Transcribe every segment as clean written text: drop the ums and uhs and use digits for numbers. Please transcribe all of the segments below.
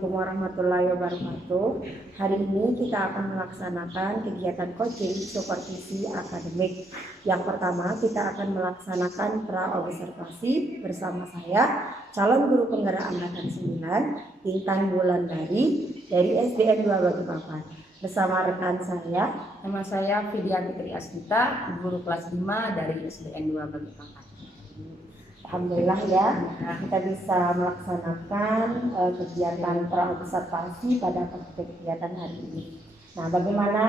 Assalamualaikum warahmatullahi wabarakatuh. Hari ini kita akan melaksanakan kegiatan coaching supervisi akademik. Yang pertama, kita akan melaksanakan pra-observasi bersama saya, calon guru penggerak angkatan 9, Intan Wulandari dari SDN 2 Balikpapan. Bersama rekan saya, nama saya Vidya Fitri Asmita, guru kelas 5 dari SDN 2 Balikpapan. Alhamdulillah ya, kita bisa melaksanakan kegiatan pra-observasi pada kegiatan hari ini. Nah, bagaimana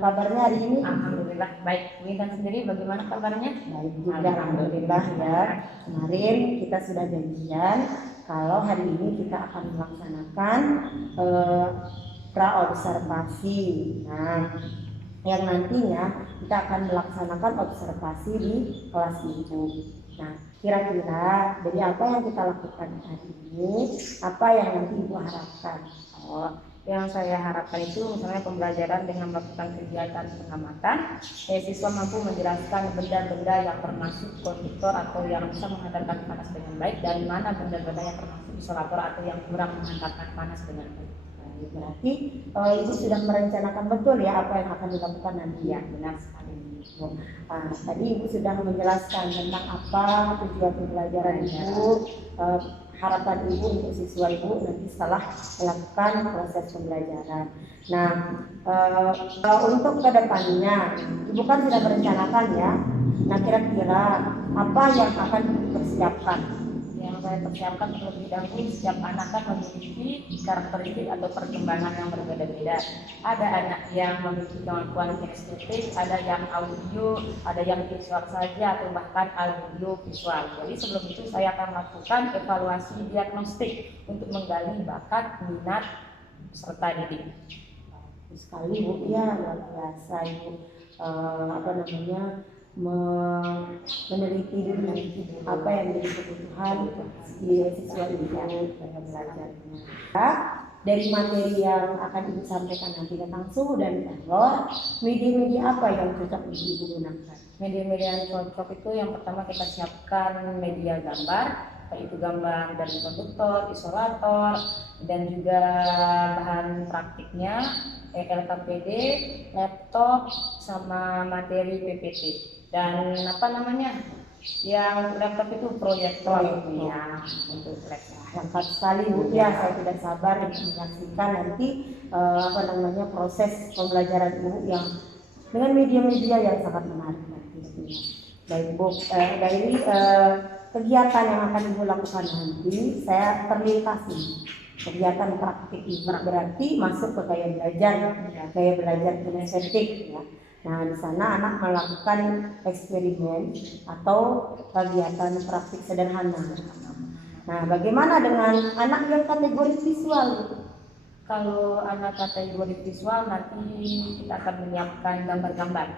kabarnya hari ini? Alhamdulillah baik. Wintan sendiri bagaimana kabarnya? Baik juga, alhamdulillah ya. Kemarin kita sudah janjian kalau hari ini kita akan melaksanakan pra-observasi. Nah, yang nantinya kita akan melaksanakan observasi di kelas ibu. Nah, kira-kira dari apa yang kita lakukan hari ini, apa yang nanti ibu harapkan? Yang saya harapkan itu misalnya pembelajaran dengan melakukan kegiatan pengamatan, siswa mampu menjelaskan benda-benda yang termasuk konduktor atau yang bisa menghantarkan panas dengan baik, dan mana benda-benda yang termasuk isolator atau yang kurang menghantarkan panas dengan baik. Berarti ibu sudah merencanakan betul ya apa yang akan dilakukan nanti ya? Benar sekali. Tadi ibu sudah menjelaskan tentang apa tujuan pembelajaran ibu, harapan ibu untuk siswa ibu nanti setelah melakukan proses pembelajaran. Nah, untuk kedepannya ibu kan sudah merencanakan ya. Nah, kira-kira apa yang akan dipersiapkan? Yang saya persiapkan terlebih dahulu, setiap anak kan memiliki karakteristik atau perkembangan yang berbeda-beda. Ada anak yang memiliki kemampuan kinestetik, ada yang audio, ada yang visual saja, atau bahkan audio visual. Jadi sebelum itu saya akan melakukan evaluasi diagnostik untuk menggali bakat, minat, serta didik. Sekali Bu ya, luar biasa Ibu meneliti dulu apa yang menjadi kebutuhan di siswa ibu dalam belajarnya. Dari materi yang akan ibu sampaikan nanti tentang suhu dan teror, media-media apa yang cocok ibu gunakan? Media-media yang cocok itu yang pertama kita siapkan media gambar, yaitu gambar dari konduktor, isolator, dan juga bahan praktiknya LKPD, laptop, sama materi PPT. Dan yang laptop itu proyektor ya, untuk laptop. Lengkap sekali Bu ya, saya tidak sabar untuk menyaksikan nanti proses pembelajaran ibu yang dengan media-media yang sangat menarik nanti. Baik Bu, dari kegiatan yang akan ibu lakukan nanti saya terlintas kegiatan praktik ibu, berarti masuk ke gaya belajar kinestetik ya. Nah, di sana anak melakukan eksperimen atau kegiatan praktik sederhana. Nah, bagaimana dengan anak yang kategori visual? Kalau anak kategori visual nanti kita akan menyiapkan gambar-gambar.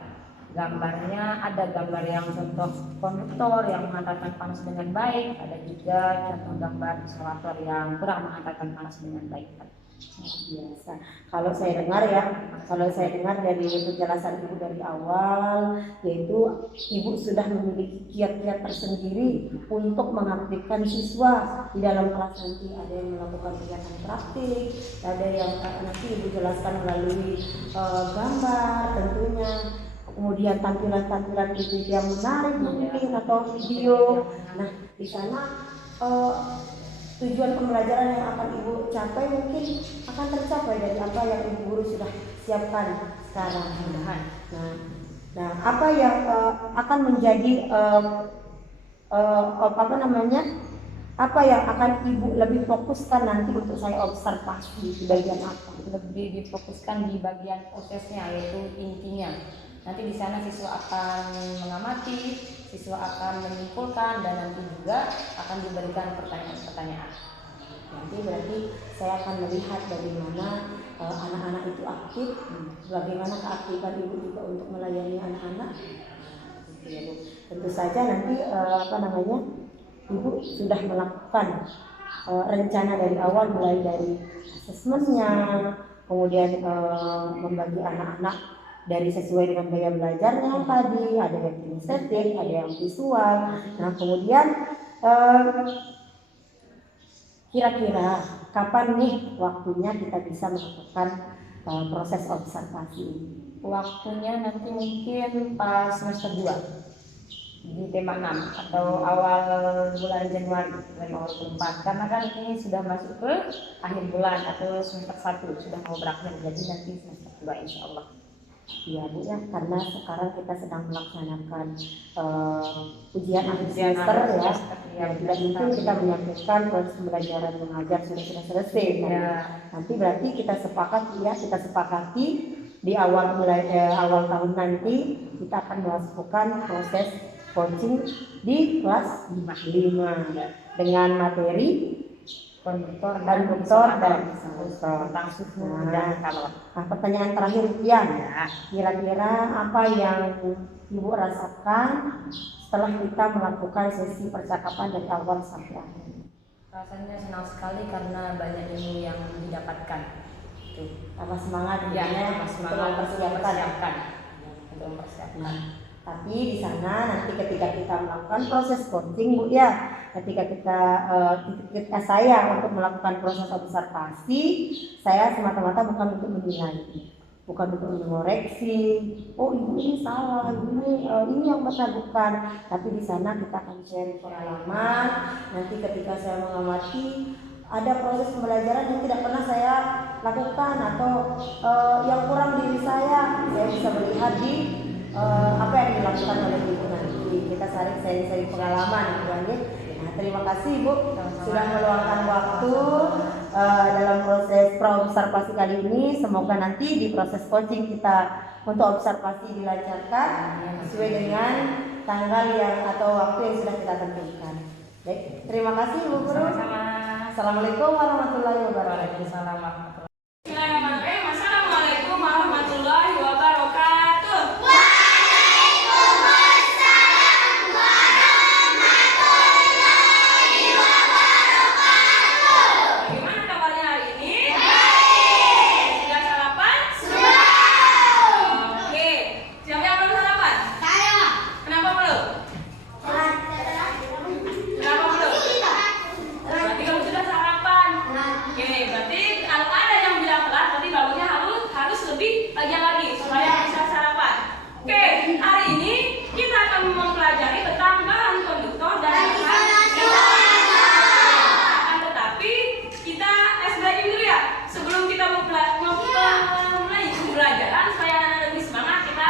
Gambarnya ada gambar yang contoh konduktor yang menghantarkan panas dengan baik, ada juga contoh gambar isolator yang kurang menghantarkan panas dengan baik. Biasa. Kalau saya dengar dari penjelasan ibu dari awal, yaitu ibu sudah memiliki kiat-kiat tersendiri untuk mengaktifkan siswa di dalam kelas nanti. Ada yang melakukan kegiatan praktik, ada yang nanti ibu jelaskan melalui gambar tentunya, kemudian tampilan-tampilan yang menarik mungkin atau video. Nah, di sana tujuan pembelajaran yang akan ibu capai mungkin akan tercapai dari apa yang ibu guru sudah siapkan sekarang. Nah, apa yang akan menjadi apa yang akan ibu lebih fokuskan nanti untuk saya observasi di bagian apa? Lebih difokuskan di bagian prosesnya, yaitu intinya. Nanti di sana siswa akan mengamati, siswa akan menyimpulkan, dan nanti juga akan diberikan pertanyaan-pertanyaan. Nanti berarti saya akan melihat bagaimana anak-anak itu aktif, bagaimana keaktifan ibu juga untuk melayani anak-anak. Tentu saja nanti ibu sudah melakukan rencana dari awal, mulai dari asesmennya, kemudian membagi anak-anak dari sesuai dengan gaya belajarnya tadi, ada yang kinestetik, ada yang visual. Nah, kemudian kira-kira kapan nih waktunya kita bisa melakukan proses observasi ini? Waktunya nanti mungkin pas semester 2 di tema 6 atau awal bulan Januari 2024, karena kan ini sudah masuk ke akhir bulan atau semester 1 sudah mau berakhir, jadi nanti semester 2 insya Allah. Ya Bu ya, karena sekarang kita sedang melaksanakan ujian akhir semester ya, tidak mungkin kita menyampaikan proses pembelajaran mengajar sudah selesai kan? Ya. Nanti berarti kita sepakati di awal tahun nanti kita akan melakukan proses coaching di kelas 5 dengan materi konduktor dan tentang suhu dan kalor. Nah, pertanyaan terakhir ya, kira-kira apa yang Ibu rasakan setelah kita melakukan sesi percakapan dari awal sampai akhir? Rasanya senang sekali karena banyak ilmu yang didapatkan. Tambah semangat Ya, untuk mempersiapkan. Tapi di sana nanti ketika kita melakukan proses coaching Bu ya, ketika saya untuk melakukan proses observasi, saya semata-mata bukan untuk menilai, bukan untuk mengoreksi. Oh ibu ini salah, ibu ini yang benar bukan. Tapi di sana kita akan share pengalaman. Nanti ketika saya mengamati ada proses pembelajaran yang tidak pernah saya lakukan atau yang kurang diri saya bisa melihat di apa yang dilakukan oleh ibu nanti. Kita sharing pengalaman gitu ya. Nah, terima kasih Ibu sudah meluangkan waktu dalam proses praobservasi kali ini. Semoga nanti di proses coaching kita untuk observasi dilancarkan sesuai dengan tanggal atau waktu yang sudah kita tentukan. Baik, terima kasih Ibu Guru. Assalamualaikum warahmatullahi wabarakatuh. Assalamualaikum warahmatullahi wabarakatuh. Bagaimana kabarnya hari ini? Sudah sarapan? Sudah. Oke. Siapa yang belum sarapan? Saya. Kenapa belum? Kenapa belum? Berarti kamu sudah sarapan. Oke, berarti kalau ada yang bilang telat, berarti bangunnya harus lebih pagi lagi supaya bisa sarapan. Oke, hari ini kita akan mempelajari tentang bahan konduktor dan akan tetapi kita breaking dulu ya. Sebelum kita memulai pembelajaran supaya anak-anak lebih semangat, kita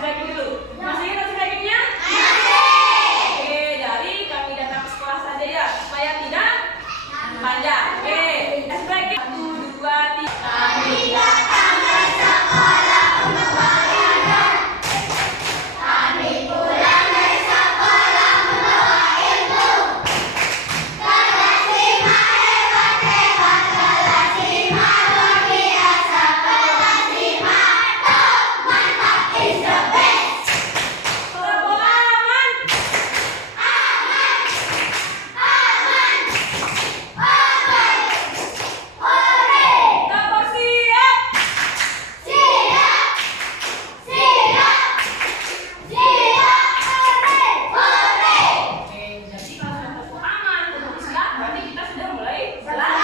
breaking dulu. Masih ingat breakingnya? Oke, dari kami datang ke sekolah saja ya, supaya tidak panjang. Oke, breaking 1, 2, 3. Kami datang ke sekolah untuk belajar. Kami pulang dari sekolah membawa ilmu. Kelas 5 hebat, kelas 5 luar biasa, kelas 5 top, mantap, is the best. Tepuk tangan. Tepuk siap. Oke, jadi kalau sudah tepuk tangan, tepuk siap, berarti kita sudah mulai belajar.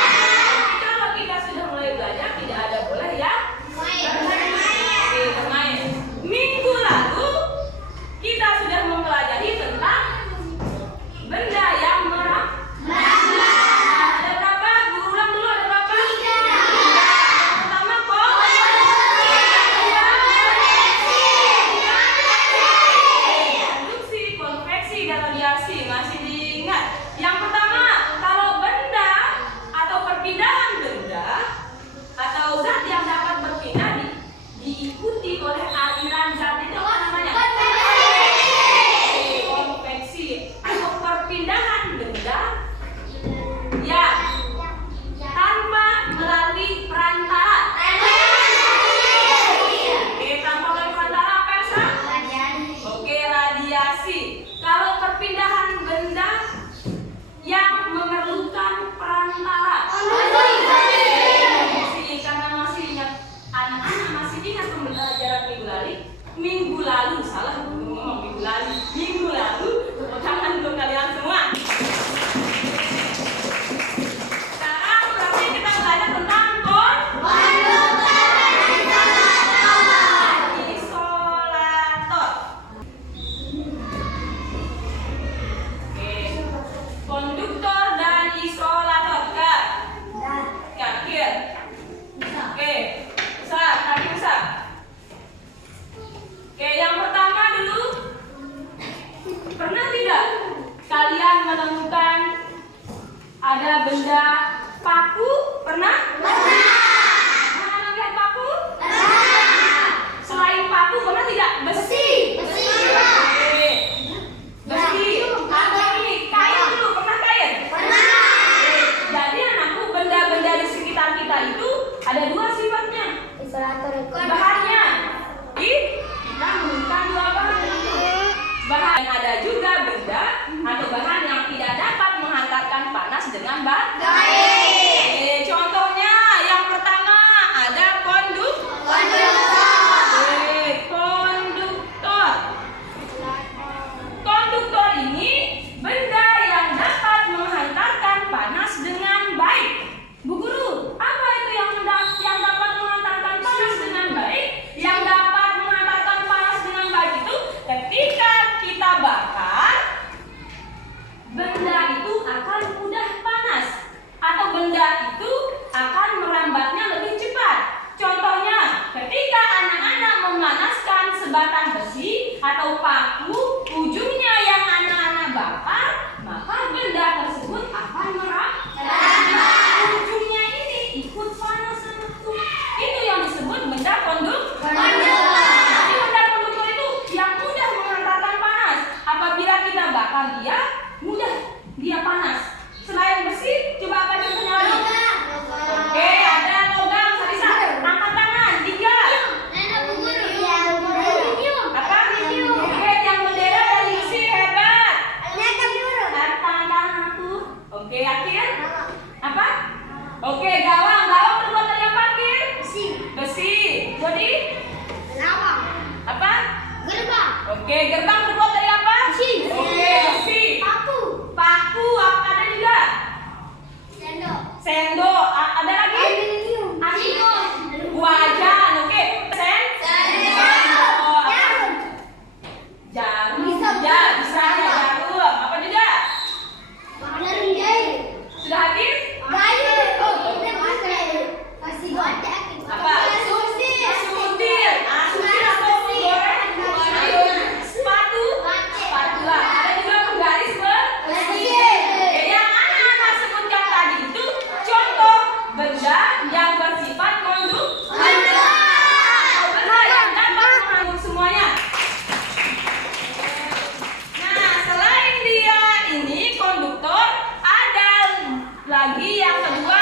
Tapi kalau kita sudah mulai belajar, tidak ada boleh ya Oke, bermain. Minggu lalu kita sudah mempelajari tentang benda yang merah. Ada berapa? Guru ulang dulu, ada berapa? 3. Pertama konduksi, konveksi, dan radiasi. Masih diingat? Yang pertama, kalau benda atau perpindahan benda atau zat yang dapat berpindah diikuti oleh aliran zat itu apa namanya? Konveksi atau perpindahan benda yang tanpa melalui perantara. Oke, tanpa melalui perantara apa ya, Sa? Oke, radiasi. Kalau perpindahan benda yang memerlukan perantara. Karena masih ingat, anak-anak masih ingat pembelajaran minggu lalu, salah ngomong minggu lalu, tepuk tangan untuk kalian semua. sebatang besi atau paku, ujungnya yang anak-anak bakar, maka benda tersebut akan merah. Ujungnya ini ikut panas anakku. Itu yang disebut benda konduktor. Jadi benda konduktor itu yang mudah mengantarkan panas. Apabila kita bakar dia, mudah dia panas. Selain besi, coba apa contohnya lagi? Oke, ada logam. Sarisa, angkat tangan. 3. Apa? Oke, yang bendera dari besi, hebat. Tangan aku. Oke, akhir. Apa? Oke, gawang. Gawang terbuat dari apa, Akhir? Besi. Jadi? Apa? Oke, gerbang terbuat dari apa? Oke, besi. Paku, ada juga. Sendok, ada lagi? Wajan, oke. Oh, apa? Jarum. Ya, bisa ya, jarum. Apa juga? Sudah habis? Apa? Suntil. Suntil atau menggoreng? Sepatu. Sepatu lah. Ada juga penggaris besi. Oke, yang anak-anak sebutkan tadi itu contoh benda yang bersifat konduktor. Benda yang dapat mengangkut semuanya. Nah, selain dia ini konduktor, ada lagi yang kedua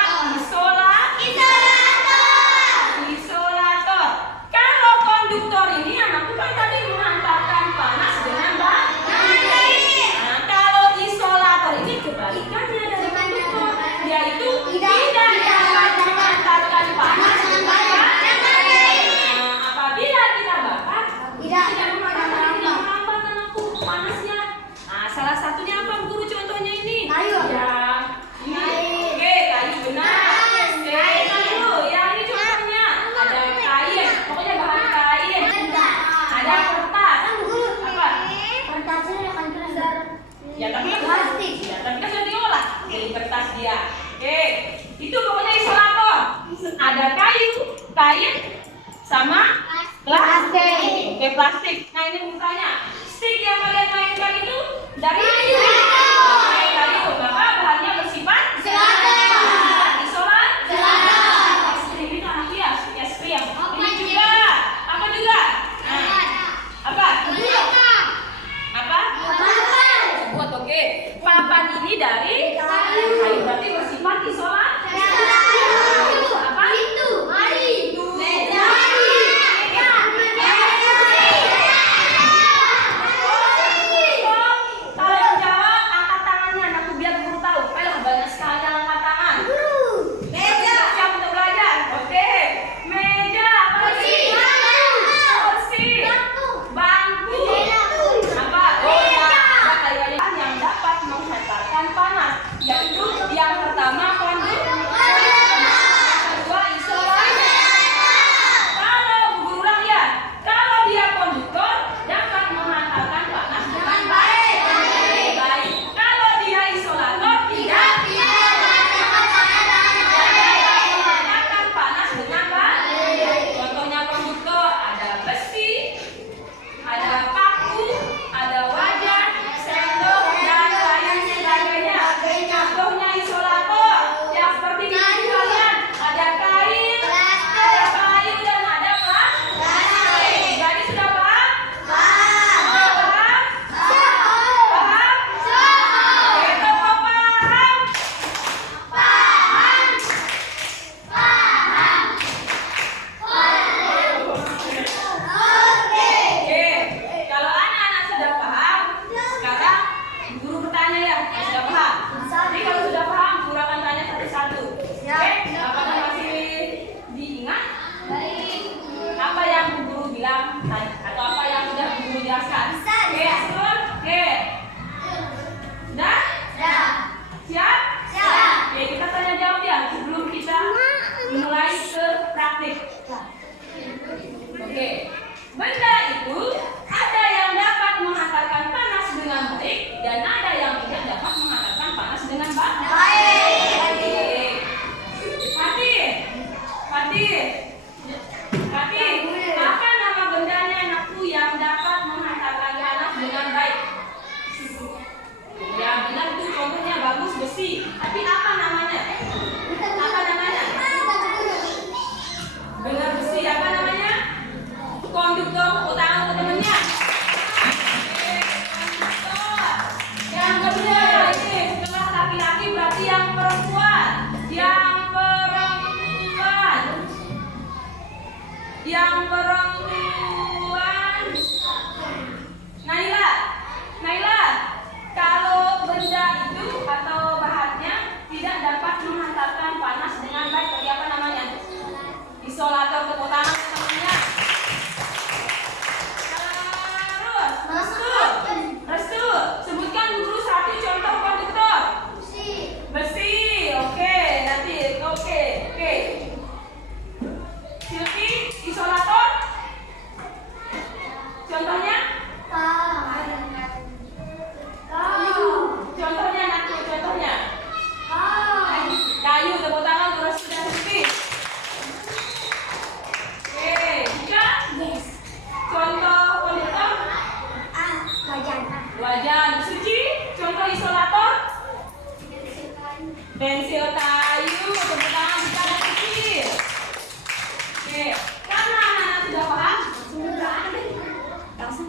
isolator. Kalau konduktor ini anakku kan tadi mengantarkan panas dengan baik. Nah, kalau isolator ini kebalikannya dari konduktor, yaitu tidak dapat mengantarkan panas dengan baik. Nah, apabila kita bakar, tidak menghambat anakku panasnya. Nah, salah satunya apa guru contohnya ini? Kayu. Ya, ini. Oke, kayu benar. Oke, kayu. Ya, ini contohnya. Ada kain, pokoknya bahan kain. Ada kertas. Apa? Ya, tapi kan Plastik. Ya, tapi kan sudah diolah jadi kertas dia. Oke, itu pokoknya isolator. Ada kayu, kain, sama plastik. Oke, plastik. Nah, ini bukanya. Stick yang kalian mainkan itu dari kayu. Maka bahannya bersifat isolat. Es krim itu anak ya, es krim. Ini juga. Apa juga? Nah, apa? Apa? Buat oke. Papan ini dari kayu berarti bersifat isolat. Apa? Kalian jawab konduktor, tepuk tangan untuk temennya. Oke, konduktor. Yang kedua, ini setelah laki-laki berarti yang perempuan. Yang perempuan. Yang perempuan. Naila, Naila, kalau benda itu atau bahannya tidak dapat menghantarkan panas dengan baik, bagi apa namanya? Isolator. Tepuk tangan teman-temannya. Terus, Restu, sebutkan dulu satu contoh konduktor. Besi, oke, nanti, oke. Silvi, isolator. Contohnya? Contohnya nanti, contohnya. Kayu, tepuk tangan untuk Restu dan Silvi. Oke, Jika? Contoh konduktor? Wajan. Suci, contoh isolator? Pensil kayu, tepuk tangan Jika dan Suci. Oke, karena anak-anak sudah paham, langsung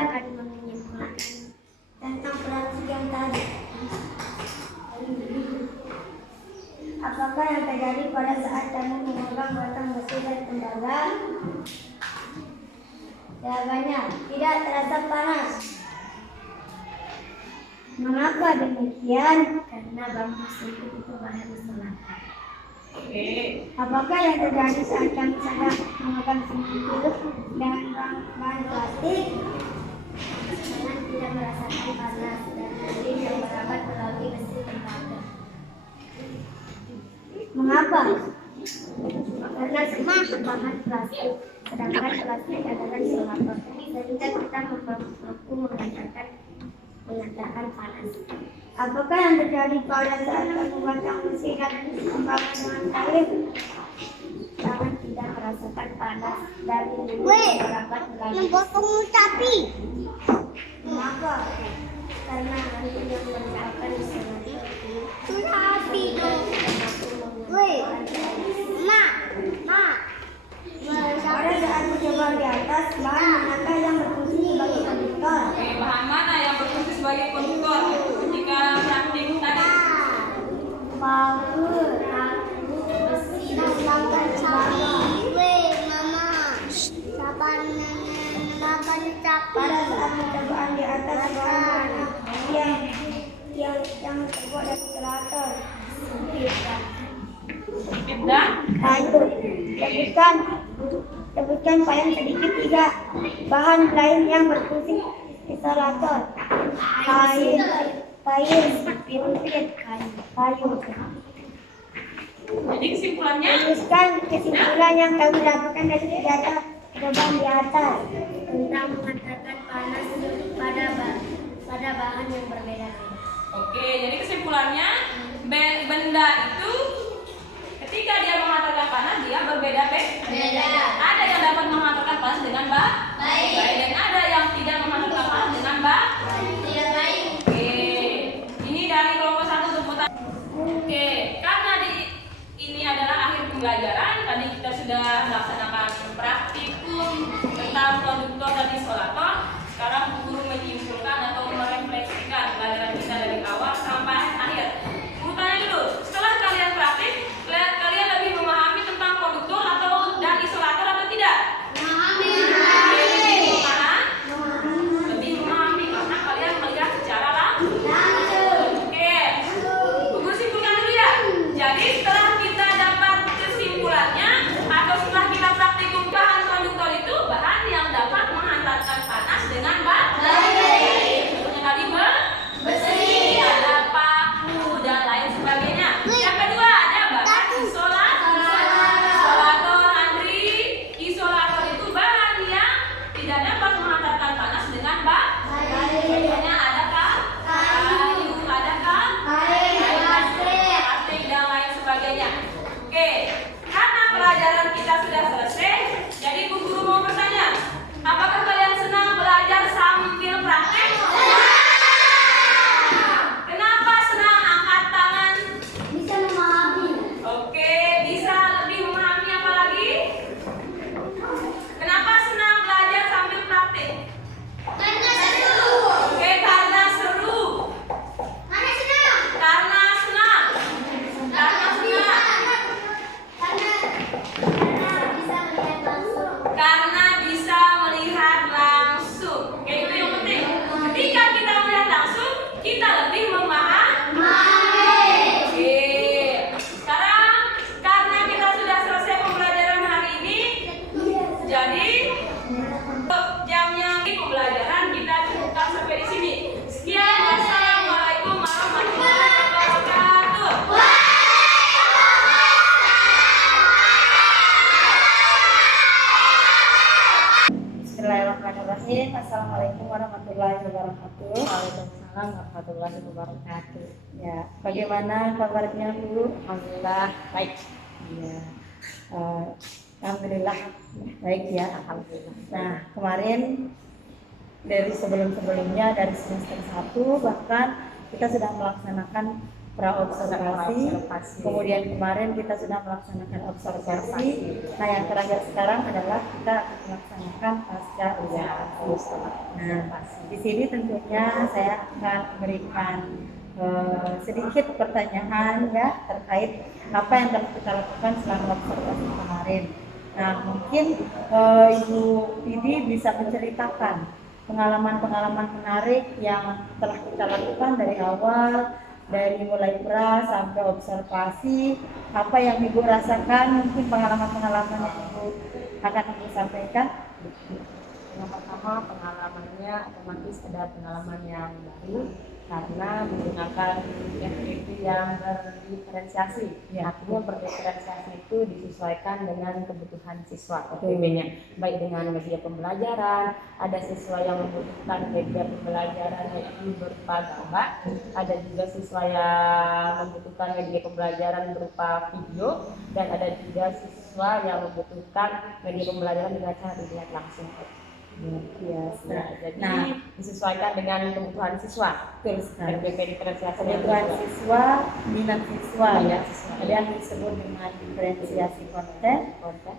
akan menyimpulkan tentang praktik yang tadi? Apakah yang terjadi pada saat kamu memegang batang besi dan tembaga? Jawabannya, tidak terasa panas. Mengapa demikian? Karena bambu simpul itu bahan isolasi. Oke. Apakah yang terjadi saat kami sedang memegang simpul dan bahan plastik? Karena tidak merasakan panas dan kulit yang merambat melalui besi tembaga. Mengapa? Karena semua bahan plastik, sedangkan plastik adalah isolator, sehingga kita mampu mengantarkan panas. Apakah yang terjadi pada saat kamu batang besi dan tembaga dengan kain? Jangan tidak merasakan panas dari merambat melalui tapi. Mengapa? Karena nanti yang merupakan isolator tapi dong. Pada saat mencoba di atas, bahan manakah yang berfungsi sebagai konduktor? Oke, bahan mana yang berfungsi sebagai konduktor ketika praktik tadi? Bambu, besi, dan pada saat percobaan di atas bahan yang terbuat dari isolator, Dan kayu. Sebutkan paling sedikit 3 bahan lain yang berfungsi isolator. Kayu, sipit, kayu. jadi kesimpulannya, Tuliskan kesimpulan yang kami dapatkan dari data percobaan di atas tentang mengatakan panas pada bahan yang berbeda. oke, jadi kesimpulannya benda itu ketika dia menghantarkan panas dia berbeda beda. Ada yang dapat menghantarkan panas dengan baik, dan ada yang tidak menghantarkan panas dengan baik. Oke, ini dari kelompok 1 seputar. Oke, karena ini adalah akhir pembelajaran. Tadi kita sudah melaksanakan praktikum tentang konduktor dan isolator. Sekarang guru menyimpulkan atau merefleksikan pelajaran kita dari awal sampai akhir. Guru tanya dulu, setelah kalian praktik, kalian lebih memahami tentang konduktor dan isolator atau tidak? Lebih memahami karena kalian melihat secara langsung. Oke, guru simpulkan dulu ya. Jadi setelah kita dapat kesimpulannya atau setelah kita praktikum bahan konduktor itu bahan yang dapat menghantarkan panas dengan baik. Contohnya tadi besi, ada paku dan lain sebagainya. Yang kedua ada bahan isolator. Andri, isolator itu bahan yang tidak dapat menghantarkan panas dengan baik. Contohnya ada kayu, ada plastik dan lain sebagainya. Oke, karena pelajaran kita sudah selesai, jadi Bu Guru mau bertanya, apakah kalian senang belajar sambil praktek? Kenapa senang? Angkat tangan. Bisa memahami. Oke, bisa lebih memahami apa lagi? Kenapa senang belajar sambil praktek? Karena seru. Oke, karena seru. Karena senang. Karena senang. Karena senang. Karena bisa melihat langsung. Karena bisa melihat langsung. Oke, itu yang penting. Ketika kita melihat langsung, kita lebih memahami. Oke. Sekarang karena kita sudah selesai pembelajaran hari ini, jadi jamnya pembelajaran kita cukupkan sampai di sini. Sekian, wassalamualaikum warahmatullahi wabarakatuh. Bismillahirrahmanirrahim. Assalamualaikum warahmatullahi wabarakatuh. Waalaikumsalam warahmatullahi wabarakatuh. Ya, bagaimana kabarnya Bu? Alhamdulillah baik. Ya, alhamdulillah baik ya, alhamdulillah. Nah, kemarin dari sebelum-sebelumnya dari semester 1 bahkan kita sudah melaksanakan praobservasi, kemudian kemarin kita sudah melaksanakan observasi. Nah, yang terakhir sekarang adalah kita melaksanakan pasca observasi. Nah, di sini tentunya saya akan memberikan sedikit pertanyaan ya terkait apa yang telah kita lakukan selama observasi kemarin. Nah, mungkin Ibu Pidi bisa menceritakan pengalaman-pengalaman menarik yang telah kita lakukan dari awal, dari mulai pra sampai observasi, apa yang Ibu rasakan, mungkin pengalaman-pengalaman yang Ibu akan Ibu sampaikan. Yang pertama, pengalamannya otomatis ada pengalaman yang baru karena menggunakan FPP yang berdiferensiasi. Ya. Artinya berdiferensiasi itu disesuaikan dengan kebutuhan siswa FPP-nya, baik dengan media pembelajaran. Ada siswa yang membutuhkan media pembelajaran yaitu berupa gambar, ada juga siswa yang membutuhkan media pembelajaran berupa video, dan ada juga siswa yang membutuhkan media pembelajaran dengan cara dilihat langsung. Jadi disesuaikan dengan kebutuhan siswa. Betul sekali. FPP diferensiasi Kebutuhan siswa, minat siswa ya. Siswa. Ada yang disebut dengan diferensiasi konten,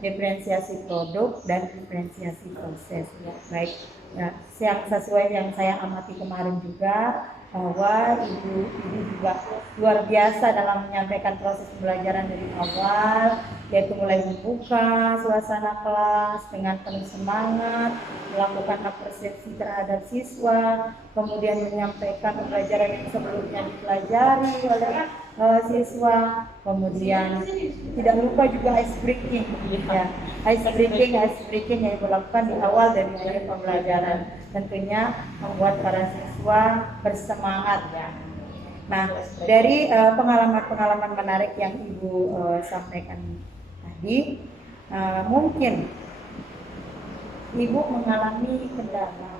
diferensiasi produk, dan diferensiasi proses. Ya, baik. Ya, yang sesuai yang saya amati kemarin juga, bahwa Ibu ini juga luar biasa dalam menyampaikan proses pembelajaran dari awal, yaitu mulai membuka suasana kelas dengan penuh semangat, melakukan apresiasi terhadap siswa, kemudian menyampaikan pembelajaran yang sebelumnya dipelajari oleh siswa, kemudian tidak lupa juga ice breaking, ya. Ice breaking yang dilakukan di awal dari pembelajaran, tentunya membuat para siswa bersemangat ya. Nah, dari pengalaman-pengalaman menarik yang Ibu sampaikan tadi, mungkin Ibu mengalami kendala.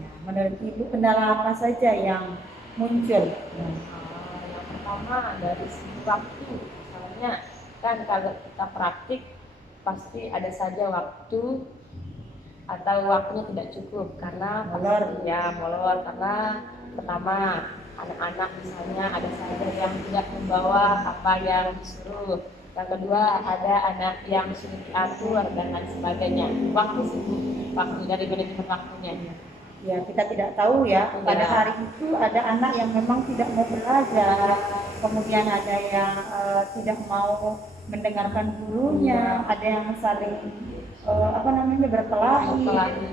Ya, menurut Ibu kendala apa saja yang muncul? Yang pertama dari segi waktu, misalnya kan kalau kita praktik pasti ada saja waktu atau waktunya tidak cukup karena molor karena pertama anak-anak misalnya ada saja yang tidak membawa apa yang disuruh, yang kedua ada anak yang sulit diatur dan lain sebagainya. Waktu dari manajemen waktunya. Ya, kita tidak tahu ya, pada hari itu ada anak yang memang tidak mau belajar, kemudian ada yang tidak mau mendengarkan gurunya, ada yang saling berkelahi,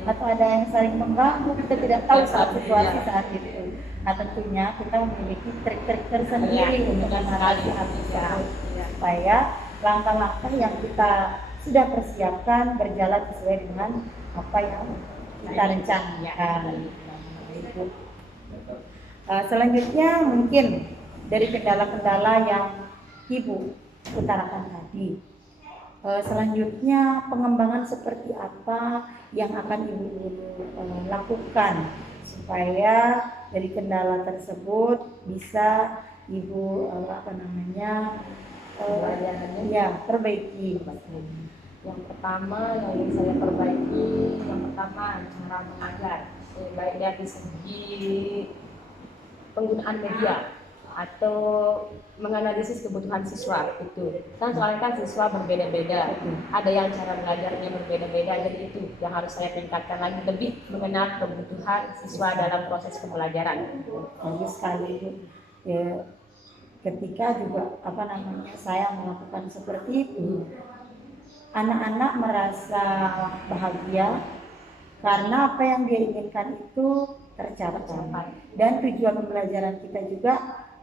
atau ada yang saling mengganggu. Kita tidak tahu saat situasi saat itu. Nah, tentunya kita memiliki trik-trik tersendiri untuk mengatasi hal tersebut, supaya langkah-langkah yang kita sudah persiapkan berjalan sesuai dengan apa yang kita rencanakan. Selanjutnya mungkin dari kendala-kendala yang Ibu utarakan tadi. Selanjutnya pengembangan seperti apa yang akan Ibu lakukan supaya dari kendala tersebut bisa Ibu perbaiki. Yang pertama yang ingin saya perbaiki, cara mengajar, baik dari segi penggunaan media atau menganalisis kebutuhan siswa itu. Kan soalnya kan siswa berbeda-beda, ada yang cara belajarnya berbeda-beda, jadi itu yang harus saya tingkatkan lagi, lebih mengenal kebutuhan siswa dalam proses pembelajaran. Bagus sekali ya, ketika juga saya melakukan seperti itu, anak-anak merasa bahagia karena apa yang dia inginkan itu tercapai dan tujuan pembelajaran kita juga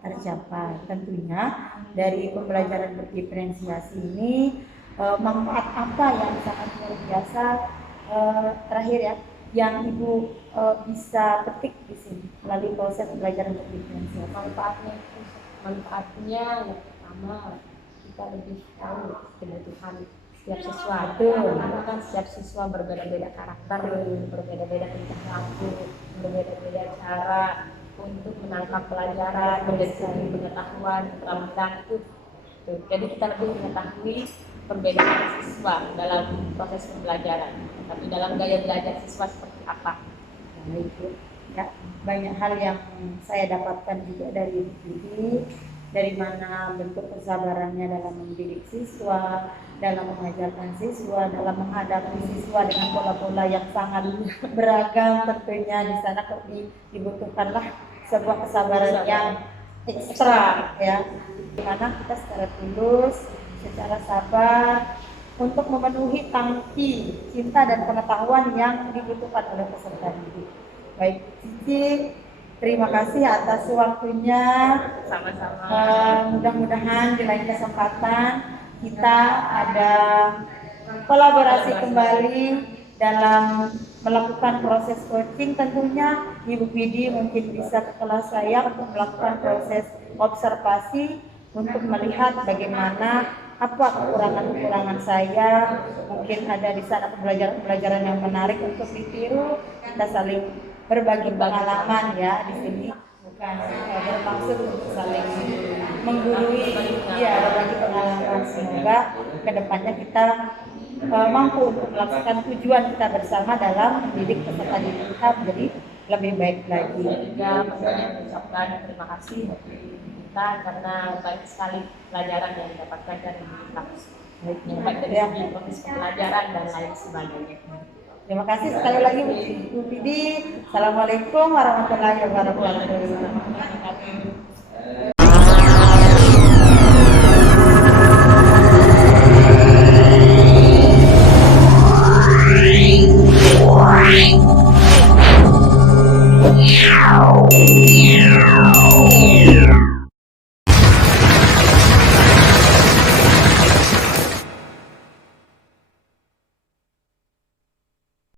tercapai. Tentunya dari pembelajaran berdiferensiasi ini manfaat apa yang sangat luar biasa terakhir ya yang Ibu bisa petik di sini melalui proses pembelajaran berdiferensiasi? Manfaatnya yang pertama, kita lebih tahu kebutuhan setiap siswa. Karena kan setiap siswa berbeda-beda karakter, berbeda-beda tingkah laku, berbeda-beda cara untuk menangkap pelajaran, menjadi pengetahuan, keterampilan itu. Jadi kita lebih mengetahui perbedaan siswa dalam proses pembelajaran, tapi dalam gaya belajar siswa seperti apa. Nah, itu ya, banyak hal yang saya dapatkan juga dari Ibu. dari mana bentuk kesabarannya dalam mendidik siswa, dalam mengajarkan siswa, dalam menghadapi siswa dengan pola-pola yang sangat beragam. Tentunya di sana dibutuhkanlah sebuah kesabaran yang ekstra ya, di mana kita secara tulus, secara sabar untuk memenuhi tangki cinta dan pengetahuan yang dibutuhkan oleh peserta didik. Baik, Cici, terima kasih atas waktunya. Sama-sama. Mudah-mudahan di lain kesempatan kita ada kolaborasi kembali dalam melakukan proses coaching. Tentunya Ibu Pidi mungkin bisa ke kelas saya untuk melakukan proses observasi untuk melihat bagaimana apa kekurangan-kekurangan saya. Mungkin ada di sana pembelajaran yang menarik untuk ditiru. Kita saling berbagi pengalaman ya di sini, bukan bermaksud untuk saling menggurui, ya berbagi pengalaman. Semoga kedepannya kita mampu untuk melaksanakan tujuan kita bersama dalam mendidik peserta didik kita menjadi lebih baik lagi. Juga mengucapkan terima kasih kita karena banyak sekali pelajaran yang didapatkan dari kampus. Baik dari segi proses pembelajaran dan lain sebagainya. Terima kasih sekali lagi Bu Pidi. Assalamualaikum warahmatullahi wabarakatuh.